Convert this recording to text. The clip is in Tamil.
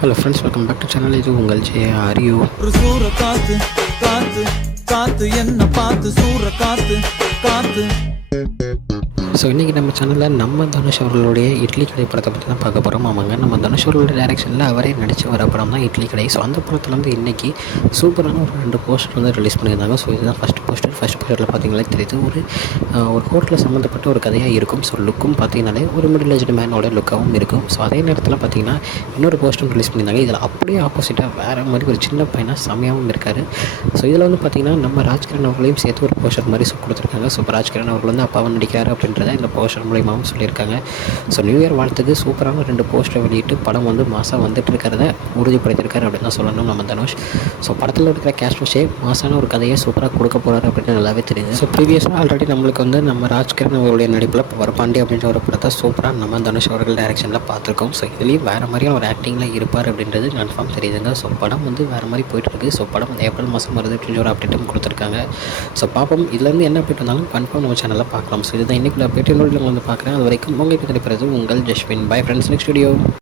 Hello friends, welcome back to channel. இது உங்கள் ஆரியோ. ஒரு சூற காத்து காத்து காத்து என்ன பார்த்து சூற காத்து காத்து. ஸோ இன்றைக்கி நம்ம சேனலில் நம்ம தனுஷ் அவர்களுடைய இட்லி கடை படத்தை பற்றி தான் பார்க்க போகிறோம். ஆமாங்க, நம்ம தனுஷ் அவர்களுடைய டைரக்ஷனில் அவரே நடித்து வர படம் தான் இட்லி கடை. ஸோ அந்த படத்தில் வந்து இன்றைக்கி சூப்பரான ஒரு 2 போஸ்டர் வந்து ரிலீஸ் பண்ணியிருந்தாங்க. ஸோ இதுதான் ஃபஸ்ட் போஸ்டரில் பார்த்தீங்களே தெரியுது, ஒரு ஹோட்டலில் சம்மந்தப்பட்ட ஒரு கதையாக இருக்கும். ஸோ லுக்கும் பார்த்தீங்கன்னாலே ஒரு மிடில் ஏஜ்டு மேனோட லுக்காகவும் இருக்கும். ஸோ அதே நேரத்தில் பார்த்தீங்கன்னா இன்னொரு போஸ்டர் ரிலீஸ் பண்ணியிருந்தாங்க. இதில் அப்படியே ஆப்போசிட்டாக வேறு மாதிரி ஒரு சின்ன பையனாக செமையாகவும் இருக்கார். ஸோ இதில் வந்து பார்த்திங்கன்னா நம்ம ராஜ்கிரண் அவர்களையும் சேர்த்து ஒரு போஸ்டர் மாதிரி கொடுத்துருக்காங்க. ஸோ இப்போ ராஜ்கிரண் அவர்கள் வந்து அப்பாவை நடிக்கிறார் அப்படின்றத இந்த போஸ்டர் மூலியமாகவும் சொல்லியிருக்காங்க. ஸோ நியூ இயர் வாழ்த்துக்கு சூப்பரான 2 போஸ்டர் வெளியிட்டு படம் வந்து மாதம் வந்துட்டு இருக்கிறத உறுதிப்படுத்தியிருக்காரு அப்படின்னு தான் சொல்லணும் நம்ம தனுஷ். ஸோ படத்தில் இருக்கிற கேஸ்ட் மாசான ஒரு கதையை சூப்பராக கொடுக்க போகிறாரு அப்படின்னு நல்லாவே தெரியுது. ஸோ ப்ரீவியஸாக ஆல்ரெடி நம்மளுக்கு வந்து நம்ம ராஜ்கிரண் அவர்களுடைய நடிப்பில் வரப்பாண்டி அப்படின்ற ஒரு படத்தை சூப்பராக நம்ம தனுஷ் அவர்கள் டைரக்ஷனில் பார்த்துருக்கோம். ஸோ இதுலேயும் வேறு மாதிரியான ஒரு ஆக்டிங்கில் இருப்பார் அப்படின்றது கன்ஃபார்ம் தெரியுதுங்க. ஸோ படம் வந்து வேறு மாதிரி போயிட்டுருக்கு. ஸோ படம் வந்து ஏப்ரல் மாதம் வருது அப்படின்ற ஒரு அப்டேட்டும் கொடுத்துருக்காங்க. ஸோ பார்ப்போம், இதுலேருந்து என்ன அப்டேட் வந்தாலும் கன்ஃபார்ம் நம்ம சேனலில் பார்க்கலாம். ஸோ இதுதான் இன்றைக்குள்ள அப்டேட். இன்னொரு வந்து பார்க்குறேன். அது வரைக்கும் உங்களுக்கு கிடைப்பது உங்கள் Jaswin. Bye friends, next video.